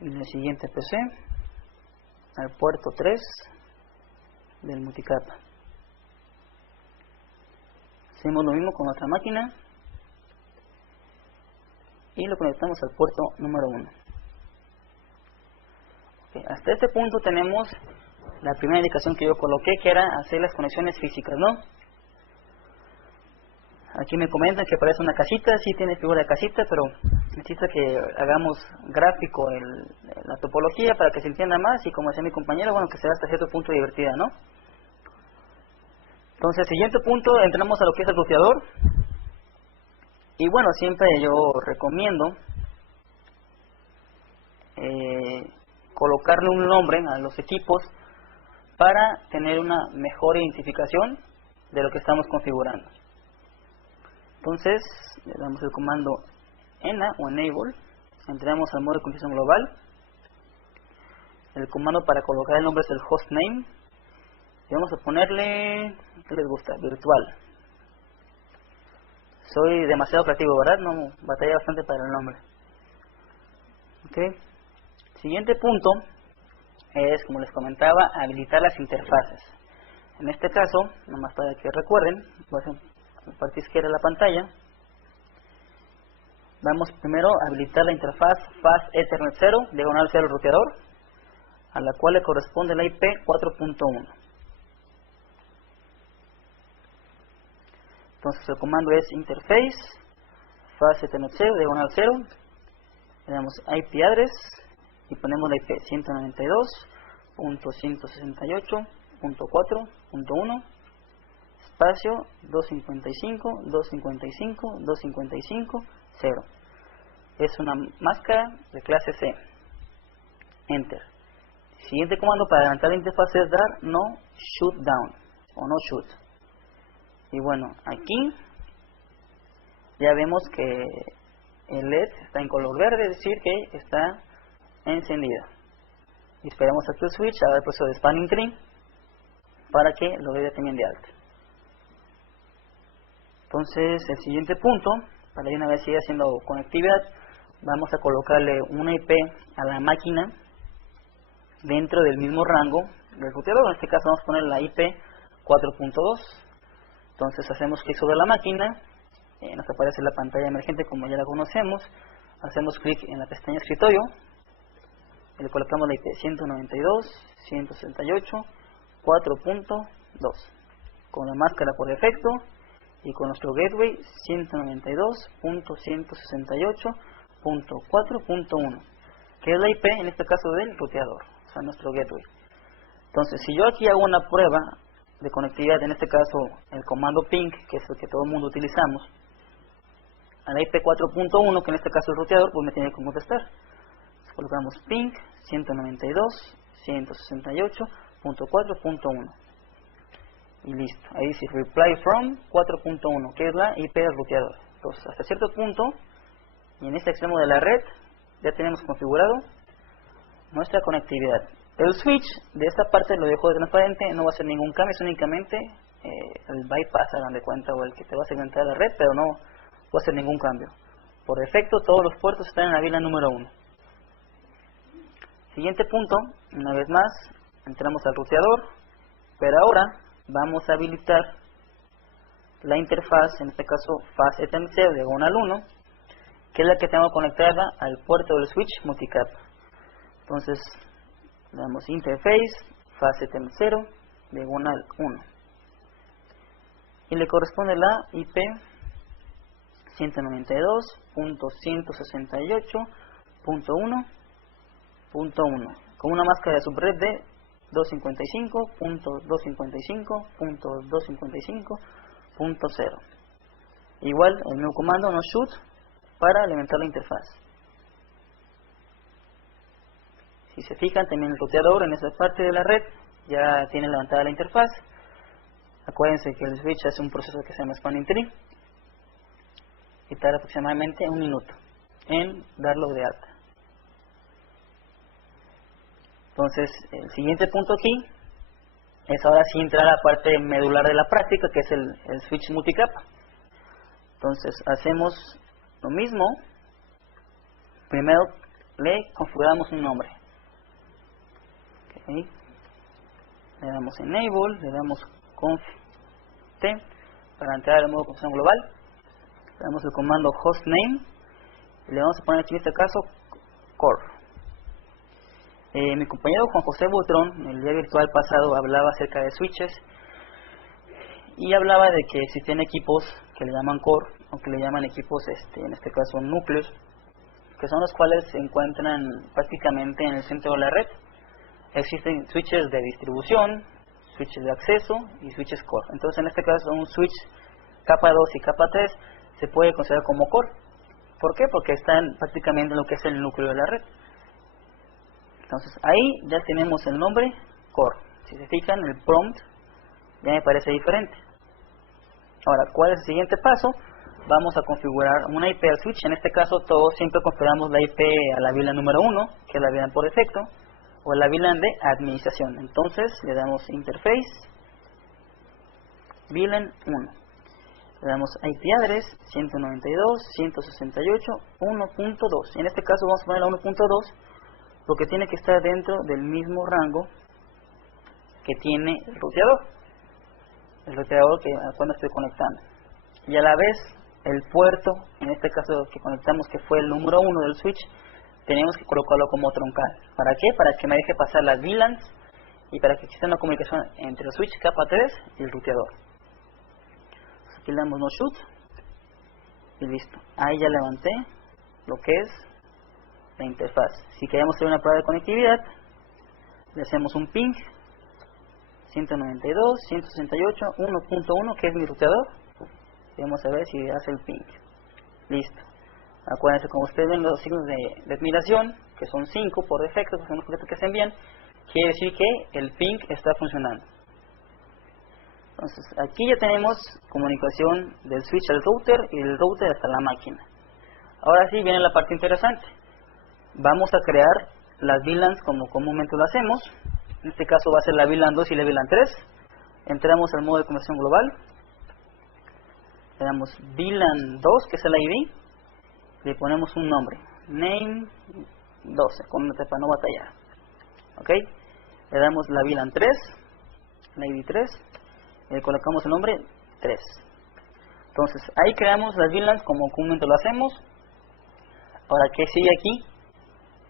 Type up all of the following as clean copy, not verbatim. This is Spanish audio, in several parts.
y en el siguiente PC al puerto 3 del multicapa. Hacemos lo mismo con otra máquina y lo conectamos al puerto número 1. Okay, hasta este punto tenemos la primera indicación que yo coloqué, que era hacer las conexiones físicas, ¿no? Aquí me comentan que parece una casita, sí tiene figura de casita, pero necesito que hagamos gráfico la topología para que se entienda más y, como decía mi compañero, bueno, que sea hasta cierto punto divertida, ¿no? Entonces, siguiente punto, entramos a lo que es el ruteador. Y bueno, siempre yo recomiendo colocarle un nombre a los equipos para tener una mejor identificación de lo que estamos configurando. Entonces, le damos el comando ENA o Enable, entramos al modo de configuración global. El comando para colocar el nombre es el hostname. Y vamos a ponerle, ¿qué les gusta? Virtual. Soy demasiado creativo, ¿verdad? No, batallé bastante para el nombre. Ok. Siguiente punto es, como les comentaba, habilitar las interfaces. En este caso, nomás para que recuerden, voy a hacer la parte izquierda de la pantalla. Vamos primero a habilitar la interfaz Fast Ethernet 0, diagonal 0 ruteador, a la cual le corresponde la IP 4.1. Entonces el comando es interface Fast Ethernet 0, diagonal 0, le damos IP address y ponemos la IP 192.168.4.1 espacio 255.255.255.0. Es una máscara de clase C. Enter. Siguiente comando para adelantar la interfaz es dar no shoot down o no shoot. Y bueno, aquí ya vemos que el LED está en color verde, es decir que está encendida. Y esperamos a que el switch haga el proceso de spanning tree para que lo vea también de alta. Entonces, el siguiente punto, para una vez siga haciendo conectividad, vamos a colocarle una IP a la máquina dentro del mismo rango del ruteador. En este caso vamos a poner la IP 4.2. Entonces hacemos clic sobre la máquina, nos aparece la pantalla emergente como ya la conocemos, hacemos clic en la pestaña escritorio, y le colocamos la IP 192.168.4.2 con la máscara por defecto y con nuestro gateway 192.168.4.1, que es la IP en este caso del ruteador, o sea nuestro gateway. Entonces, si yo aquí hago una prueba de conectividad, en este caso el comando ping, que es el que todo el mundo utilizamos, a la IP 4.1, que en este caso es el ruteador, pues me tiene que contestar. Colocamos ping 192.168.4.1 y listo. Ahí dice reply from 4.1, que es la IP del ruteador. Entonces, hasta cierto punto, y en este extremo de la red, ya tenemos configurado nuestra conectividad. El switch de esta parte lo dejo de transparente, no va a hacer ningún cambio, es únicamente el bypass, hagan de cuenta, o el que te va a segmentar la red, pero no va a hacer ningún cambio. Por defecto, todos los puertos están en la fila número 1. Siguiente punto, una vez más, entramos al ruteador, pero ahora vamos a habilitar la interfaz, en este caso Fast Ethernet 0, diagonal 1, que es la que tengo conectada al puerto del switch multicap. Entonces, le damos interface Fast Ethernet 0, diagonal 1. Y le corresponde la IP 192.168.1.1 con una máscara de subred de 255.255.255.0. Igual el mismo comando no shoot para alimentar la interfaz. Si se fijan, también el ruteador en esa parte de la red ya tiene levantada la interfaz. Acuérdense que el switch hace un proceso que se llama spanning tree y tarda aproximadamente 1 minuto en darlo de alta. Entonces, el siguiente punto aquí es ahora sí entrar a la parte medular de la práctica, que es el switch multicapa. Entonces, hacemos lo mismo, primero le configuramos un nombre. Okay. Le damos enable, le damos conf t para entrar al modo de configuración global. Le damos el comando hostname y le vamos a poner aquí en este caso core. Mi compañero Juan José Butrón, en el día virtual pasado, hablaba acerca de switches y hablaba de que existen equipos que le llaman core o que le llaman equipos, en este caso núcleos, que son los cuales se encuentran prácticamente en el centro de la red. Existen switches de distribución, switches de acceso y switches core. Entonces en este caso un switch capa 2 y capa 3 se puede considerar como core. ¿Por qué? Porque están prácticamente en lo que es el núcleo de la red. Entonces ahí ya tenemos el nombre core. Si se fijan, el prompt ya me parece diferente. Ahora, ¿cuál es el siguiente paso? Vamos a configurar una IP al switch. En este caso todos siempre configuramos la IP a la VLAN número 1, que es la VLAN por defecto, o la VLAN de administración. Entonces le damos interface VLAN 1. Le damos IP address 192.168.1.2. En este caso vamos a poner la 1.2 porque tiene que estar dentro del mismo rango que tiene el ruteador. El ruteador cuando estoy conectando. Y a la vez el puerto, en este caso que conectamos, que fue el número 1 del switch, tenemos que colocarlo como troncal. ¿Para qué? Para que me deje pasar las VLANs y para que exista una comunicación entre el switch capa 3 y el ruteador. Aquí le damos no shoot y listo. Ahí ya levanté lo que es la interfaz. Si queremos hacer una prueba de conectividad, le hacemos un ping 192.168.1.1, que es mi ruteador, y vamos a ver si hace el ping. Listo. Acuérdense, como ustedes ven los signos de admiración, que son 5 por defecto, que son los que se envían, quiere decir que el ping está funcionando. Entonces aquí ya tenemos comunicación del switch al router y del router hasta la máquina. Ahora sí viene la parte interesante. Vamos a crear las VLANs como comúnmente lo hacemos. En este caso va a ser la VLAN 2 y la VLAN 3. Entramos al modo de configuración global. Le damos VLAN 2, que es el ID. Le ponemos un nombre. Name 12, para no batallar. ¿Ok? Le damos la VLAN 3, la ID 3. Le colocamos el nombre 3. Entonces ahí creamos las VLANs como comúnmente lo hacemos. Ahora, ¿qué sigue aquí?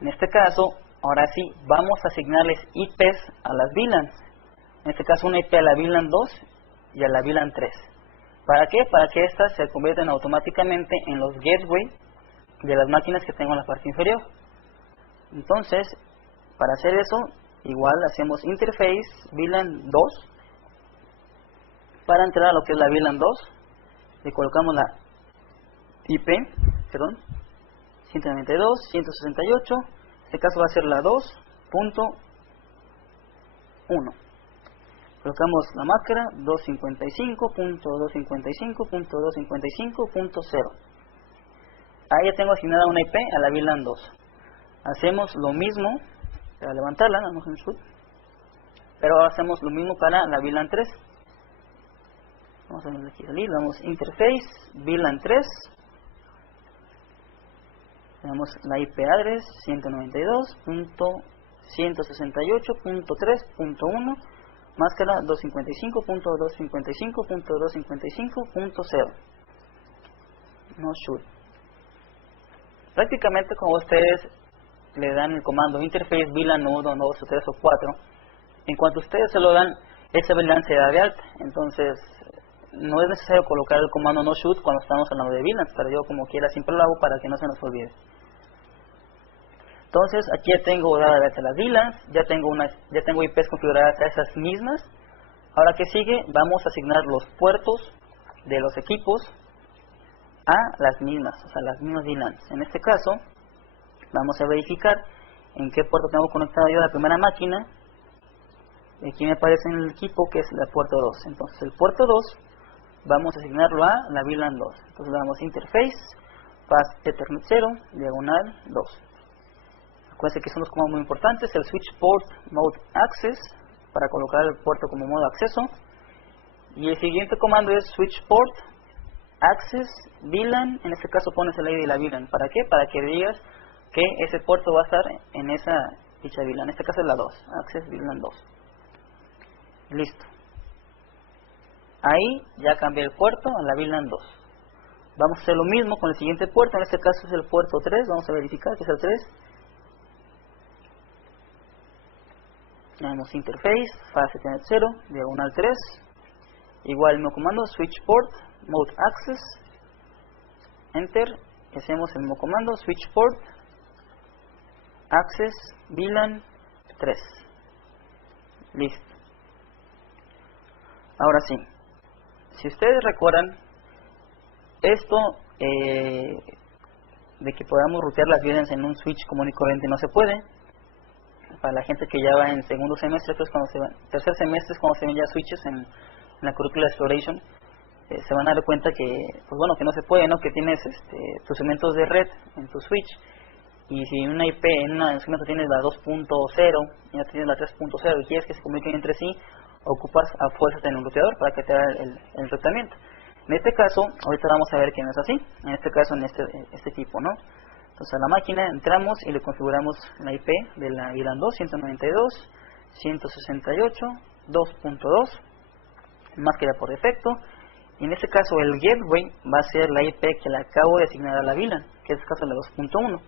En este caso, ahora sí, vamos a asignarles IPs a las VLANs. En este caso, una IP a la VLAN 2 y a la VLAN 3. ¿Para qué? Para que estas se conviertan automáticamente en los gateway de las máquinas que tengo en la parte inferior. Entonces, para hacer eso, igual hacemos interface VLAN 2. Para entrar a lo que es la VLAN 2, le colocamos la IP, 192.168. En este caso va a ser la 2.1. Colocamos la máscara 255.255.255.0. Ahí ya tengo asignada una IP a la VLAN 2. Hacemos lo mismo para levantarla, pero ahora hacemos lo mismo para la VLAN 3. Vamos a ver aquí salir, damos interface VLAN 3. Tenemos la IP address 192.168.3.1, máscara 255.255.255.0. No shoot. Prácticamente como ustedes le dan el comando interface VLAN 1, 2, 3 o 4, en cuanto ustedes se lo dan, esa VLAN se da de alta. Entonces no es necesario colocar el comando no shoot cuando estamos hablando de VLANs, pero yo como quiera siempre lo hago para que no se nos olvide. Entonces aquí ya tengo dadas las VLANs, ya tengo IPs configuradas a esas mismas. Ahora que sigue, vamos a asignar los puertos de los equipos a las mismas, o sea, las mismas VLANs. En este caso, vamos a verificar en qué puerto tengo conectado yo a la primera máquina. Aquí me aparece en el equipo que es el puerto 2. Entonces el puerto 2 vamos a asignarlo a la VLAN 2. Entonces le damos interface path ethernet 0 diagonal 2. Acuérdense que son los comandos muy importantes: el switch port mode access para colocar el puerto como modo de acceso, y el siguiente comando es switch port access VLAN. En este caso pones el ID de la VLAN. ¿Para qué? Para que digas que ese puerto va a estar en esa dicha VLAN. En este caso es la 2, Access VLAN 2. Listo. Ahí ya cambié el puerto a la VLAN 2. Vamos a hacer lo mismo con el siguiente puerto, en este caso es el puerto 3, vamos a verificar que es el 3. Tenemos interface, fase Ethernet 0, diagonal 3. Igual el mismo comando, switch port, mode access, enter, y hacemos el mismo comando, switch port, access, VLAN 3. Listo. Ahora sí, si ustedes recuerdan, esto de que podamos rutear las VLANs en un switch común y corriente no se puede. Para la gente que ya va en segundo semestre, pues cuando se va, tercer semestre es cuando se ven ya switches en la Curricular Exploration, se van a dar cuenta que, pues bueno, que no se puede, ¿no? Que tienes tus segmentos de red en tu switch, y si en una IP, en un segmento tienes la 2.0 y en otro tienes la 3.0 y quieres que se comuniquen entre sí, ocupas a fuerzas en un ruteador para que te haga el rutamiento. En este caso, ahorita vamos a ver que no es así, en este caso en este tipo, ¿no? Entonces a la máquina entramos y le configuramos la IP de la VLAN 2, 192.168.2.2, más que ya por defecto, y en este caso el gateway va a ser la IP que le acabo de asignar a la VLAN, que es el caso de la 2.1.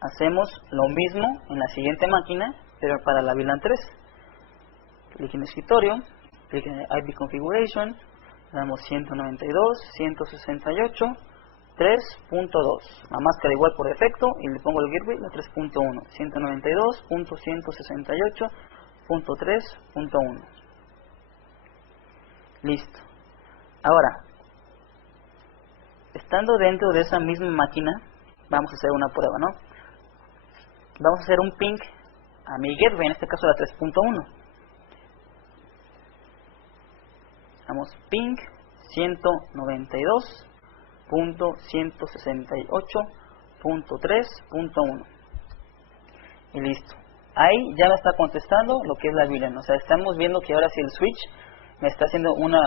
Hacemos lo mismo en la siguiente máquina, pero para la VLAN 3. Clic en escritorio, clic en IP Configuration, le damos 192.168.3.2, la máscara igual por defecto, y le pongo el gateway, la 3.1, 192.168.3.1. Listo. Ahora, estando dentro de esa misma máquina, vamos a hacer una prueba, ¿no? Vamos a hacer un ping a mi gateway, en este caso la 3.1. Damos ping 192.168.3.1 y listo. Ahí ya me está contestando lo que es la VLAN, o sea, estamos viendo que ahora sí el switch me está haciendo una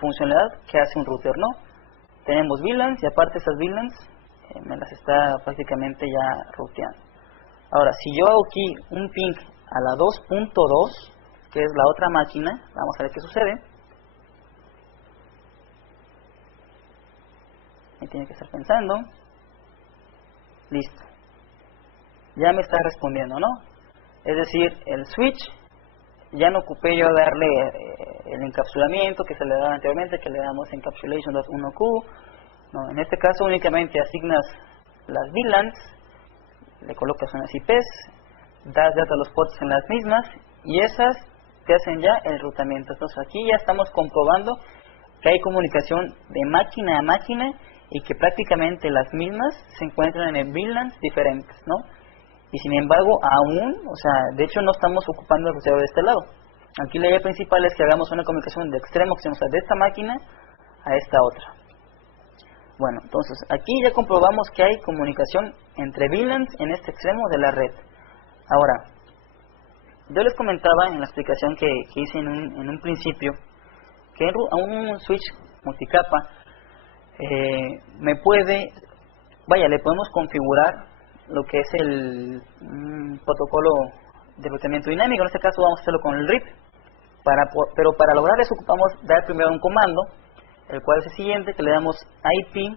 funcionalidad que hace un router, ¿no? Tenemos VLANs y aparte esas VLANs me las está prácticamente ya routeando. Ahora, si yo hago aquí un ping a la 2.2, que es la otra máquina, vamos a ver qué sucede. Ahí tiene que estar pensando. Listo. Ya me está respondiendo, ¿no? Es decir, el switch, ya no ocupé yo darle el encapsulamiento que se le daba anteriormente, que le damos encapsulation 2.1q. No, en este caso únicamente asignas las VLANs, le colocas unas IPs, das data a los ports en las mismas, y esas te hacen ya el rutamiento. Entonces aquí ya estamos comprobando que hay comunicación de máquina a máquina y que prácticamente las mismas se encuentran en VLANs diferentes, ¿no? Y sin embargo, aún, o sea, de hecho no estamos ocupando el ruteador de este lado. Aquí la idea principal es que hagamos una comunicación de extremo a extremo, o sea, de esta máquina a esta otra. Bueno, entonces, aquí ya comprobamos que hay comunicación entre VLANs en este extremo de la red. Ahora, yo les comentaba en la explicación que hice en un principio, que a un switch multicapa le podemos configurar lo que es el protocolo de rutamiento dinámico. En este caso vamos a hacerlo con el RIP, pero para lograr eso ocupamos dar primero un comando, el cual es el siguiente, que le damos IP